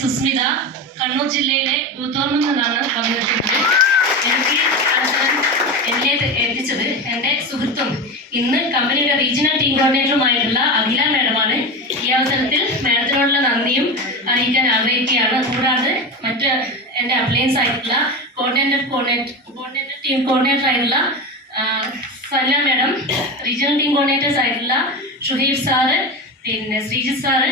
സുസ്മിത, കണ്ണൂർ ജില്ലയിലെ യൂത്തോർമിൽ നിന്നാണ് പങ്കെടുക്കുന്നത്. എനിക്ക് അവസരം എന്നിലേക്ക് എത്തിച്ചത് എൻ്റെ സുഹൃത്തും ഇന്ന് കമ്പനിയുടെ റീജിയണൽ ടീം കോർഡിനേറ്ററുമായിട്ടുള്ള അഖില മാഡമാണ്. ഈ അവസരത്തിൽ മാഡത്തിനോടുള്ള നന്ദിയും അറിയിക്കാൻ ആഗ്രഹിക്കുകയാണ്. കൂടാതെ മറ്റ് എൻ്റെ അപ്ലയൻസ് ആയിട്ടുള്ള കോർഡിനേറ്റർ ടീം കോർഡിനേറ്റർ ആയിട്ടുള്ള സല്ല മാഡം, റീജിയണൽ ടീം കോർഡിനേറ്റേഴ്സ് ആയിട്ടുള്ള ഷുഹൈബ് സാറ്, പിന്നെ ശ്രീജിത്ത് സാറ്,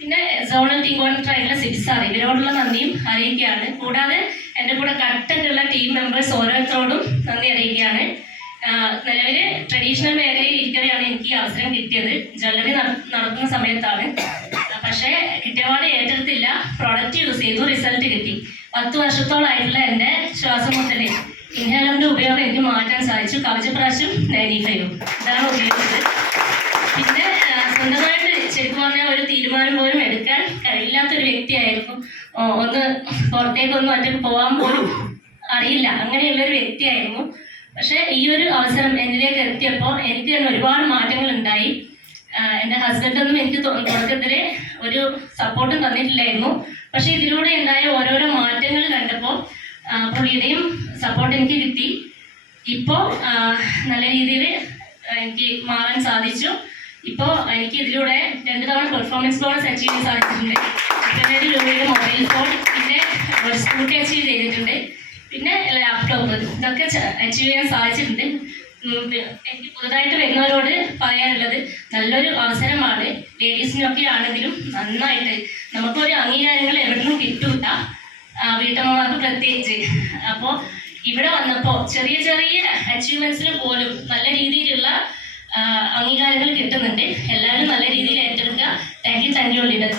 പിന്നെ സോണൽ ടീം കോർഡിനേറ്റർ ആയിട്ടുള്ള സിബി സാർ, ഇവരോടുള്ള നന്ദിയും അറിയിക്കുകയാണ്. കൂടാതെ എൻ്റെ കൂടെ കട്ടന്റുള്ള ടീം മെമ്പേഴ്സ് ഓരോരുത്തരോടും നന്ദി അറിയിക്കുകയാണ്. നിലവിൽ ട്രഡീഷണൽ മേഖലയിൽ ഇരിക്കവെയാണ് എനിക്ക് ഈ അവസരം കിട്ടിയത്. ജ്വല്ലറി നടത്തുന്ന സമയത്താണ്. പക്ഷേ കിട്ടിയപാട് ഏറ്റെടുത്തില്ല, പ്രോഡക്റ്റ് യൂസ് ചെയ്തു, റിസൾട്ട് കിട്ടി. 10 വർഷത്തോളായിട്ടുള്ള എൻ്റെ ശ്വാസമുട്ടൽ ഇൻഹേലറിൻ്റെ ഉപയോഗം എനിക്ക് മാറ്റാൻ സാധിച്ചു. കവചപ്രാശം 95 ഇതാണ് ഉപയോഗിച്ചത്. പിന്നെ സ്വന്തമായിട്ട് ശരിക്കും പറഞ്ഞാൽ ഒരു തീരുമാനം പോലും എടുക്കാൻ കഴിയില്ലാത്തൊരു വ്യക്തിയായിരുന്നു. ഒന്ന് പുറത്തേക്കൊന്നും ഒറ്റയ്ക്ക് പോകാൻ പോലും അറിയില്ല, അങ്ങനെയുള്ളൊരു വ്യക്തിയായിരുന്നു. പക്ഷേ ഈ ഒരു അവസരം എന്നിലേക്ക് എത്തിയപ്പോൾ എനിക്ക് തന്നെ ഒരുപാട് മാറ്റങ്ങൾ ഉണ്ടായി. എൻ്റെ ഹസ്ബൻഡൊന്നും എനിക്ക് തുടക്കത്തിൽ ഒരു സപ്പോർട്ടും തന്നിട്ടില്ലായിരുന്നു. പക്ഷേ ഇതിലൂടെ ഉണ്ടായ ഓരോരോ മാറ്റങ്ങൾ കണ്ടപ്പോൾ പുള്ളിയുടെയും സപ്പോർട്ട് എനിക്ക് കിട്ടി. ഇപ്പോൾ നല്ല രീതിയിൽ എനിക്ക് മാറാൻ സാധിച്ചു. ഇപ്പോൾ എനിക്ക് ഇതിലൂടെ 2 തവണ പെർഫോമൻസ് ബോണസ് അച്ചീവ് ചെയ്യാൻ സാധിച്ചിട്ടുണ്ട്. 20,000 രൂപയുടെ മൊബൈൽ ഫോൺ, പിന്നെ ഒരു സ്കൂട്ടി അച്ചീവ് ചെയ്തിട്ടുണ്ട്, പിന്നെ ലാപ്ടോപ്പ്, ഇതൊക്കെ അച്ചീവ് ചെയ്യാൻ സാധിച്ചിട്ടുണ്ട്. എനിക്ക് പുതുതായിട്ട് വരുന്നവരോട് പറയാനുള്ളത് നല്ലൊരു അവസരമാണ്. ലേഡീസിനൊക്കെ ആണെങ്കിലും നന്നായിട്ട് നമുക്കൊരു അംഗീകാരങ്ങൾ എവിടെയും കിട്ടൂല, വീട്ടമ്മമാർക്ക് പ്രത്യേകിച്ച്. അപ്പോൾ ഇവിടെ വന്നപ്പോൾ ചെറിയ ചെറിയ അച്ചീവ്മെന്റ്സിന് പോലും നല്ല രീതിയിലുള്ള അംഗീകാരങ്ങൾ കിട്ടുന്നുണ്ട്. എല്ലാവരും നല്ല രീതിയിൽ ഏറ്റെടുക്കുക. Thank you leader.